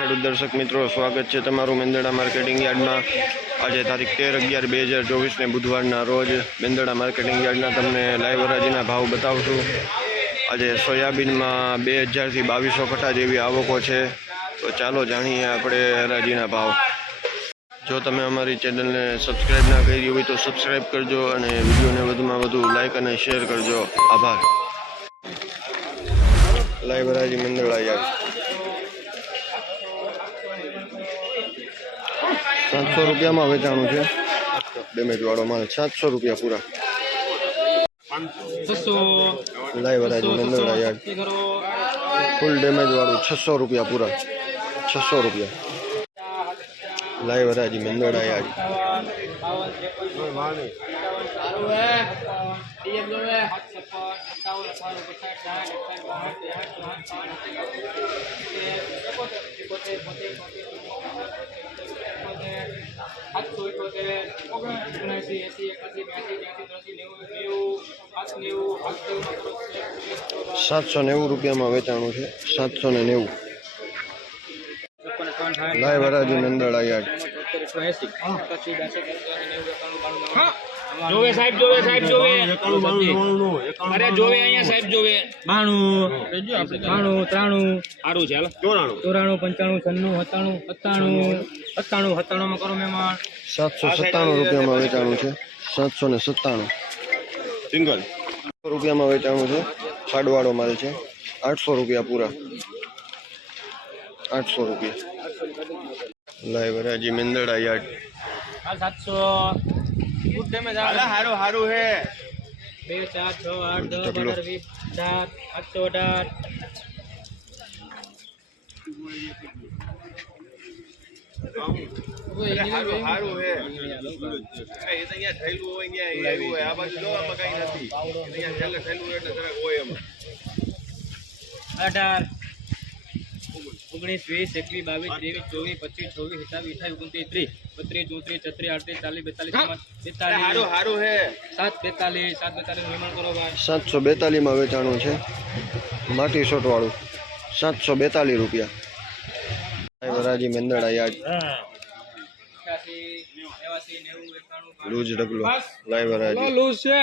ખેડૂત દર્શક મિત્રો, સ્વાગત છે તમારું મેંદરડા માર્કેટિંગ યાર્ડમાં। આજે તારીખ 13/11/2024 ને બુધવારના રોજ મેંદરડા માર્કેટિંગ યાર્ડના તમને લાઈવ હરાજીના ભાવ બતાવું છું। આજે સોયાબીનમાં 2000 થી 2200 કટ્ટા જેવી આવકો છે। તો ચાલો જાણીએ આપણે હરાજીના ભાવ। જો તમે અમારી ચેનલને સબસ્ક્રાઈબ ના કરી હોય તો સબસ્ક્રાઈબ કરજો અને વિડીયોને વધુમાં વધુ લાઈક અને શેર કરજો। આભાર। લાઈવ હરાજી મેંદરડા યાર્ડ 700 રૂપિયામાં વેચાણું છે। ડેમેજ વાળો માલ 700 રૂપિયા પૂરા। લાઈવ હરાજી મેંદરડા યાર્ડ ફૂલ ડેમેજ વાળું 600 રૂપિયા પૂરા। 600 રૂપિયા લાઈવ હરાજી મેંદરડા યાર્ડ। ₹790 વેચાણું છે। 790 લાઈવ હરાજી મેંદરડા યાર્ડ। જોવે સાહેબ જોવે અરે જોવે અહીંયા સાહેબ જોવે 92 93 સારું છે હાલ 94 95 96 97 97 માં કરો મહેમાન। 797 રૂપિયામાં વેચાણું છે। 797 સિંગલ રૂપિયામાં વેચાણું છે। ખાડવાળો માલ છે। 800 રૂપિયા પૂરા। 800 રૂપિયા લાઈવ હરાજી મેંદરડા યાર્ડ। 700 ગુડ ડેમેજ આવે હારું હે 2 4 6 8 10 15 20 હારું હે એ તો અહીંયા થયેલું હોય અહીંયા આવ્યું હોય આ બાજુ જોવામાં કઈ નથી અહીંયા છેલ્લે થયેલું એટલે જરાક હોય એમાં 18 19 20 21 22 23 24 25 26 27 28 32 33 હારું હે 742 નિર્માણ કરો ભાઈ। 742 માં વેચાણું છે। માટી શોટ વાળું 742 રૂપિયા લાઈવ હરાજી મેંદરડા યાર્ડ। લૂજ ડગલો લાઈવ હરાજી લૂજ છે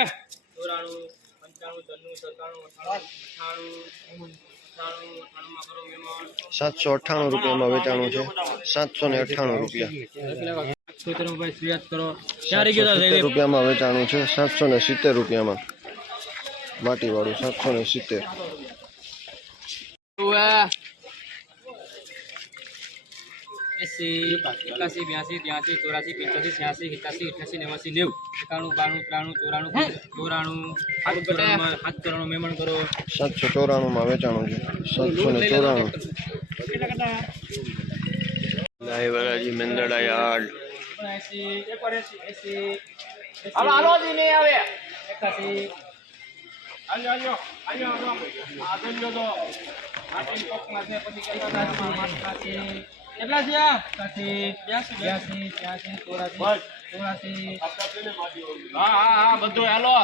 798 રૂપિયામાં વેચાણું છે। 798 રૂપિયા 770 રૂપિયામાં વેચાણું છે। 770 રૂપિયામાં માટી વાળું 770 81 82 83 84 85 86 87 88 89 90 92 93 94 94 હાથ કરવાનું મહેમાન કરો। 794 માં વેચાણું છે। 794 લાઈવ હરાજી મેંદરડા યાર્ડ। 81 હાલો જી નહીં આવે 81 આજો તો આટી કોક માં છે પછી કેટલા છે 82 83 હા બધું હાલો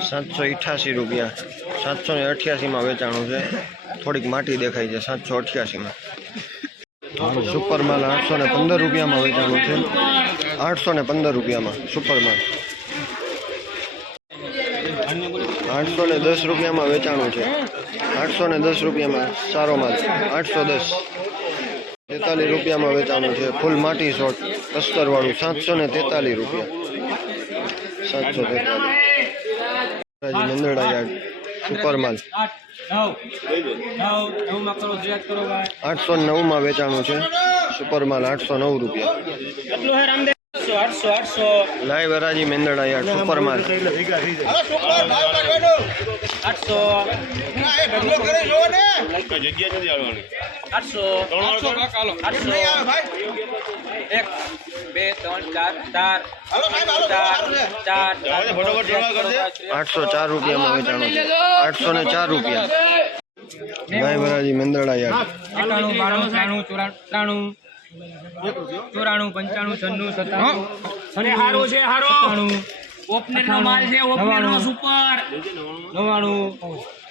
788 રૂપિયા 788 માં વેચાણું છે। થોડીક માટી દેખાય છે 788 માં। સુપર માલ 815 રૂપિયામાં વેચાણું છે। 815 રૂપિયામાં સુપર માલ 810 રૂપિયામાં વેચાણું છે। 810 રૂપિયામાં સારો માલ 810 43 રૂપિયામાં વેચાણું છે। ફૂલ માટી શોટ અસ્તર વાળું 743 રૂપિયા 743 મેંદરડા યાર્ડ સુપર માલ 809 માં વેચાણું છે। સુપર માલ 809 રૂપિયા લાઈવ હરાજી મેંદરડા યાર્ડ સુપર માલ 804 રૂપિયામાં વેચાણું છે। 804 રૂપિયા લાઈવ હરાજી મેંદરડા યાર્ડ। 94 95 96 97 હારો છે હારો ઓપનર નો માલ છે, ઓપનર નો સુપર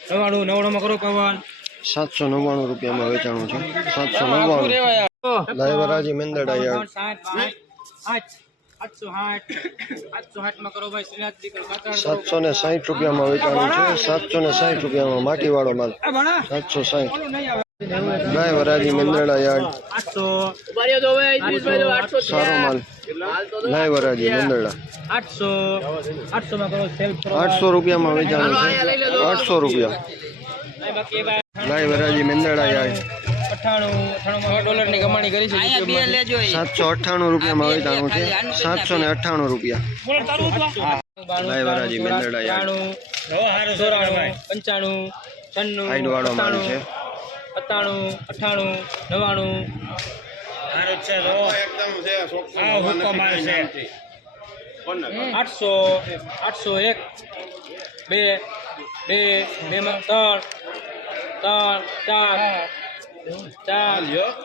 99 માં કરો પવન 799 રૂપિયામાં વેચાણું છે. 799 લાઈવ હરાજી મેંદરડા યાર્ડ 860 માં કરો ભાઈ શ્રીનાથ દીકરો 760 રૂપિયામાં વેચાણું છે. 760 રૂપિયામાં માટીવાળો માલ 760 લાઈવ હરાજી મેંદરડા યાર્ડ 800 સારો માલ લાઈવ હરાજી મેંદરડા 800 માં કરો સેલ્ફ 800 રૂપિયામાં વેચાણું છે. 800 રૂપિયા લાઈવ હરાજી મેંદરડા યાર્ડ 98 ની કમાણી કરી છે. 798 રૂપિયામાં વેચાણું છે. 798 રૂપિયા લાઈવ હરાજી મેંદરડા યાર્ડ 95 96 હાઈડ વાળો માલ છે. 97 98 99 800 801 2 માં 3 4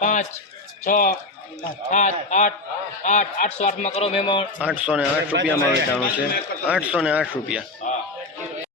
5 6 7 8 808 માં કરો મહેમાન 808 રૂપિયામાં વેચાણું છે. 808 રૂપિયા